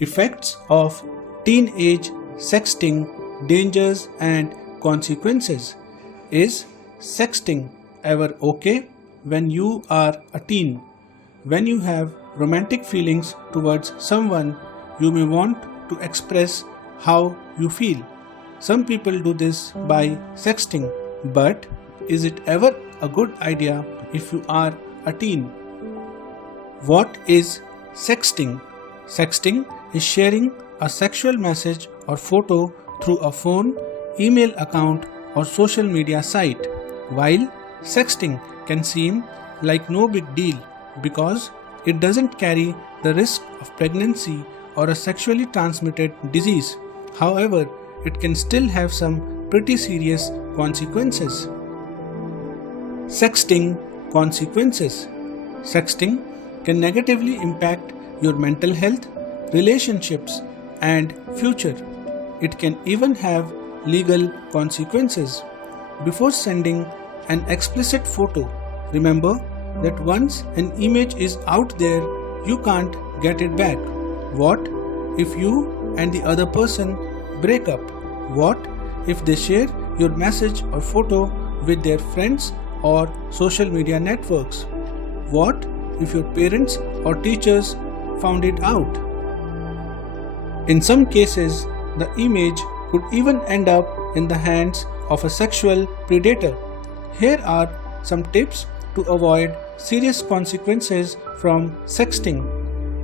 Effects of teenage sexting, dangers and consequences. Is sexting ever okay when you are a teen? When you have romantic feelings towards someone, you may want to express how you feel. Some people do this by sexting, but is it ever a good idea if you are a teen? What is sexting? Sexting is sharing a sexual message or photo through a phone, email account, or social media site. While sexting can seem like no big deal because it doesn't carry the risk of pregnancy or a sexually transmitted disease. However, it can still have some pretty serious consequences. Sexting consequences. Sexting can negatively impact your mental health, relationships, and future. It can even have legal consequences. Before sending an explicit photo, remember that once an image is out there, you can't get it back. What if you and the other person break up? What if they share your message or photo with their friends or social media networks? What if your parents or teachers found it out? In some cases, the image could even end up in the hands of a sexual predator. Here are some tips to avoid serious consequences from sexting.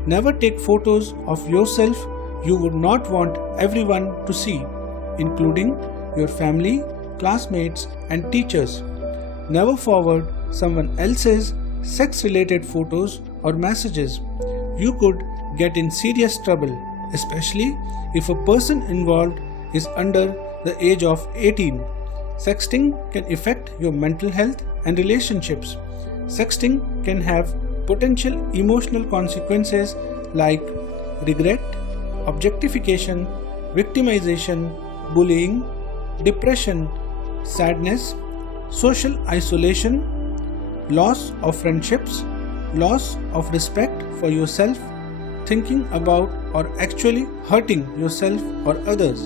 Never take photos of yourself you would not want everyone to see, including your family, classmates, and teachers. Never forward someone else's sex-related photos or messages. You could get in serious trouble, especially if a person involved is under the age of 18. Sexting can affect your mental health and relationships. Sexting can have potential emotional consequences like regret, objectification, victimization, bullying, depression, sadness, social isolation, loss of friendships, loss of respect for yourself, thinking about or actually hurting yourself or others.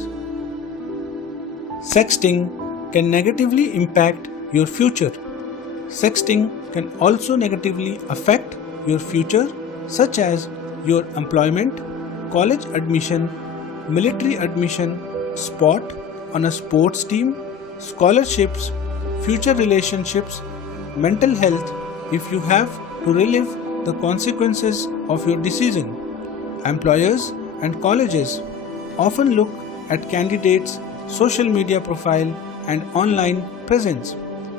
Sexting can negatively impact your future. Sexting can also negatively affect your future, such as your employment, college admission, military admission, spot on a sports team, scholarships, future relationships, mental health if you have to relive the consequences of your decision. Employers and colleges often look at candidates' social media profile and online presence.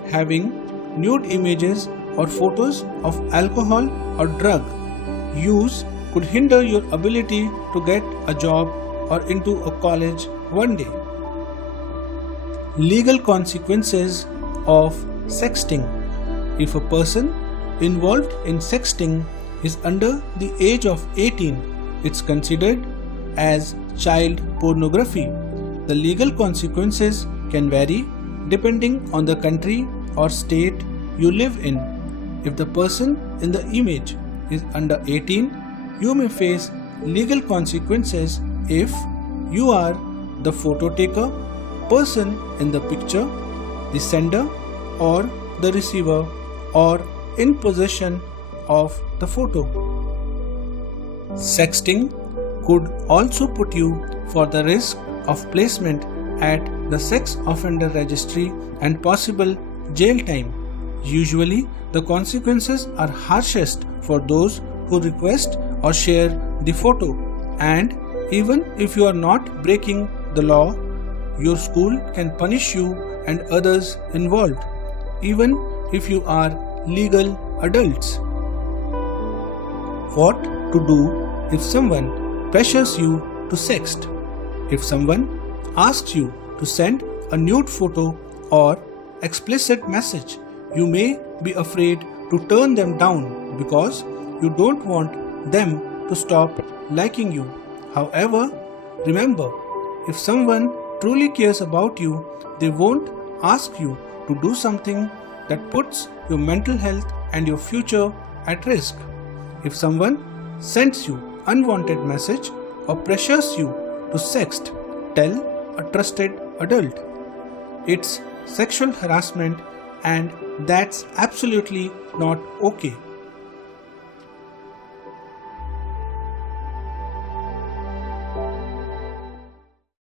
Having nude images or photos of alcohol or drug use could hinder your ability to get a job or into a college one day. Legal consequences of sexting. If a person involved in sexting is under the age of 18, it's considered as child pornography. The legal consequences can vary depending on the country or state you live in. If the person in the image is under 18, you may face legal consequences if you are the photo taker, person in the picture, the sender or the receiver, or in possession of the photo. Sexting could also put you for the risk of placement at the sex offender registry and possible jail time. Usually, the consequences are harshest for those who request or share the photo, and even if you are not breaking the law, your school can punish you and others involved, even if you are legal adults. What to do if someone pressures you to sext? If someone asks you to send a nude photo or explicit message, you may be afraid to turn them down because you don't want them to stop liking you. However, remember, if someone truly cares about you, they won't ask you to do something that puts your mental health and your future at risk. If someone sends you unwanted message or pressures you to sext, tell a trusted adult. It's sexual harassment, and that's absolutely not okay.